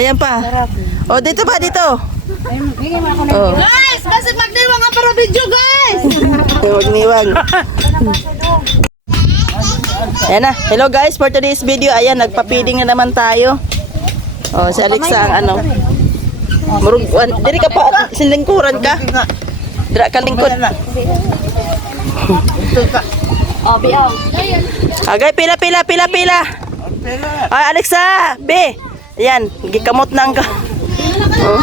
Ayan pa. Oh, dito pa, dito. Oh. Guys, basta magdiwang nga para video, guys! Huwag niwag. Ayan na. Hello guys, for today's video, ayan, nagpa-feeding na naman tayo. Oh, si Alexa ang ano. Murug, wan, diri ka pa, silingkuran ka. Dira ka lingkod. Oh, biyaw. Agay, pila, pila, pila, pila. Ay, Alexa, be. Ayan, gikamot nang ka. Oh.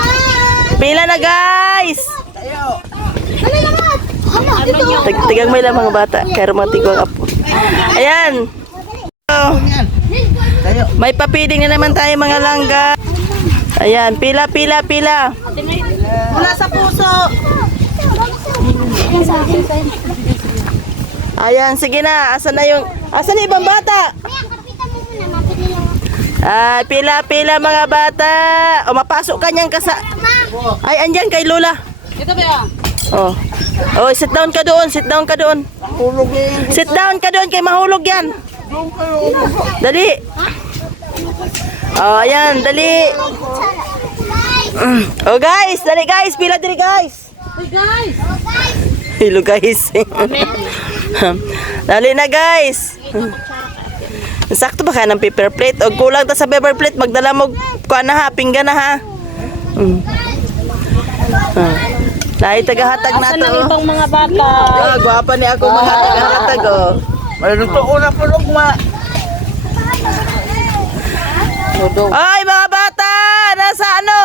Pila na guys. Tag tigang may lang mga bata. Kaya romantico ang apo. Ayan. Oh. May papiding na naman tayo mga langga. Ayan, pila, pila, pila. Mula sa puso. Ayan, sige na. Asan na yung... Asan na ibang bata? Ay, pila, pila mga bata. O, mapasok ka niyang kasa... Ay, andyan kay Lola. Ito ba? Oh. Oh, sit down ka doon, sit down ka doon. Sit down ka doon kay mahulog yan. Dali. Oh, ayan, dali. Oh, guys, dali guys, pila dali guys. Hey, guys! Hello guys. dali na guys. Sakto ba kaya ng paper plate? O kulang ta sa paper plate, magdala mo kuha na ha, pinggan na ha. Mm. Ah. Dahil tagahatag na Asan to. ang ibang mga bata? Ah, gwapa ni ako mga tagahatag oh. Maluto ko na pulog ma. Ay, mga bata! Nasa ano?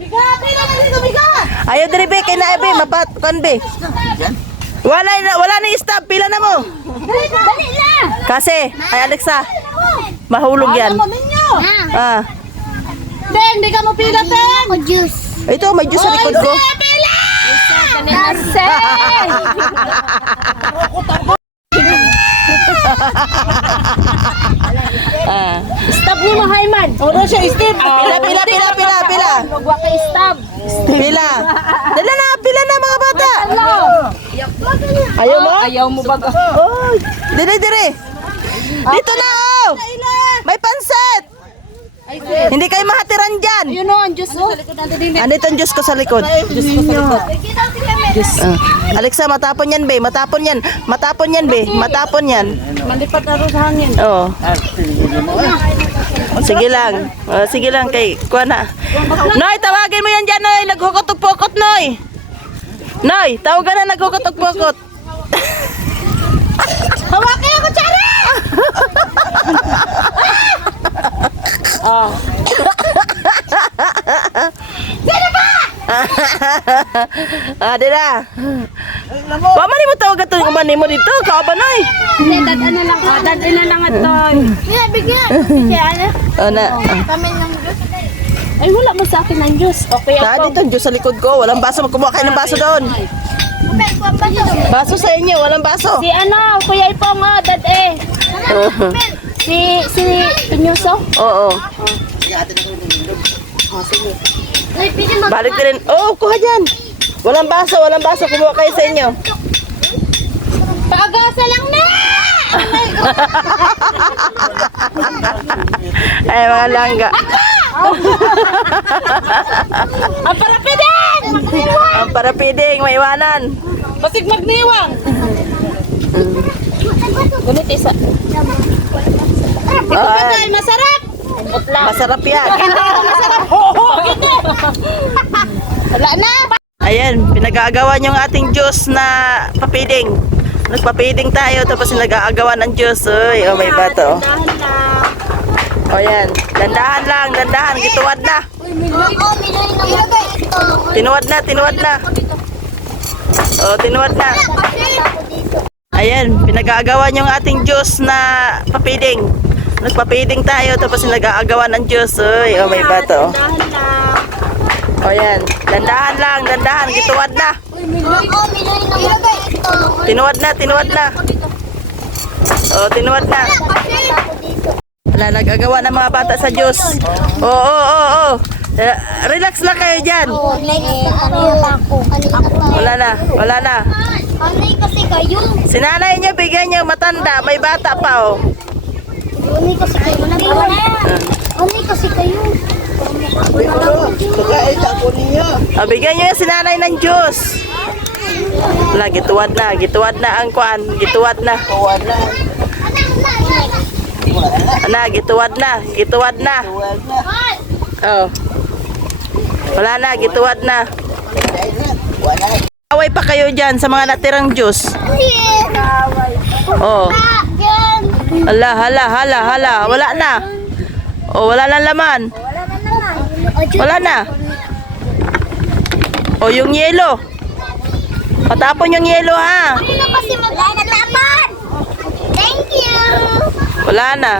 Biga! Na dito, biga! Ayaw diri be, kay na be, mapat, kan be. Wala na, wala na stop, pila na mo. Dali na! Dali na! Kasi, ay Alexa, mahulog yan. Ah, Ben, di ka mo pila, Ben! Ako juice. ito, may juice sa likod ko. Pila! Kasi! Ah. Stop ni mo, Hayman! Oro siya, Steve! Pila, pila, pila, pila, pila. Magwa ka stop! Pila. Dala na, pila na mga bata. Hello! Ayaw mo? Ayaw mo ba? Oh, dire, dire. Dito na, oh. May pansit. Hindi kayo mahatiran dyan. Yun o, ang juice o. Andito ang juice ko sa likod. Ah. Alexa, matapon yan, be. Matapon yan. Matapon yan, be. Matapon yan. Malipat na rin sa hangin. Oo. Sige lang. Oh, sige lang kay kuha na. Noy, tawagin mo yan dyan, Noy. Naghukotok-pokot, Noy. Noy, tawagan na naghukotok-pokot. Hawakin ako, Chara! ah, dira. Wa man mo tawag ato yung mani mo dito, ka ba Noy? Hindi, dad ano lang, ah, dad ano lang ito. Bigyan, bigyan. Bigyan, ano? Oh, na. Kami ng juice. Ay, wala mo sa akin ng juice. Okay Ah, ako. dito ang juice sa likod ko. Walang baso. Kumuha kayo ng baso doon. Baso sa inyo. Walang baso. Si ano, Kuya Ipong, oh, dad eh. Si, si Pinyuso. Oo. Mo. Balik din. Oh, kuha dyan. Walang baso. Walang baso. Kumuha kayo sa inyo. Pagasa lang na! Ay, mga langga. Ang parapidin! Ang parapiding, may iwanan. Basig magniwang! Gunit isa. Ay, masarap! Putla. masarap yan. Masarap! Wala na! Ayan, pinag-aagawan yung ating juice na papiding. Nagpapiding tayo, tapos nag-aagawan ng juice. Uy, oh, may bato. O yan, dandahan lang, dandahan, gituwad na. Tinuwad na, tinuwad na. O, tinuwad na. Ayan, pinag-aagawan yung ating juice na papiding. Nagpapiding tayo, tapos nag-aagawan ng juice. Uy, oh, may bato. O yan, dandahan lang, dandahan, gituwad na. Tinuwad na, tinuwad na. O, tinuwad na. Wala, nag-agawa ng mga bata sa Diyos. Oo, oo, oo, oo. Eh, Relax lang kayo dyan. Wala na, wala na. Anay kasi kayo. Sinanay niyo, bigyan niyo matanda. May bata pa, oh. Anay kasi kayo. Anay kasi kayo. O, bigyan nyo yung sinanay ng juice. Wala, gituwad na. Gituwad na ang kwan. Gituwad na. Wala. Ana, gituwad na. Gituwad na. Oh. Wala na, gituwad na. Away pa kayo dyan sa mga natirang juice. Oh. Hala, hala, hala, hala. Wala na. Oh, wala na laman. Wala na. Oh, yung yelo. Patapon yung yelo ha. Wala na tapan. Thank you. Wala na.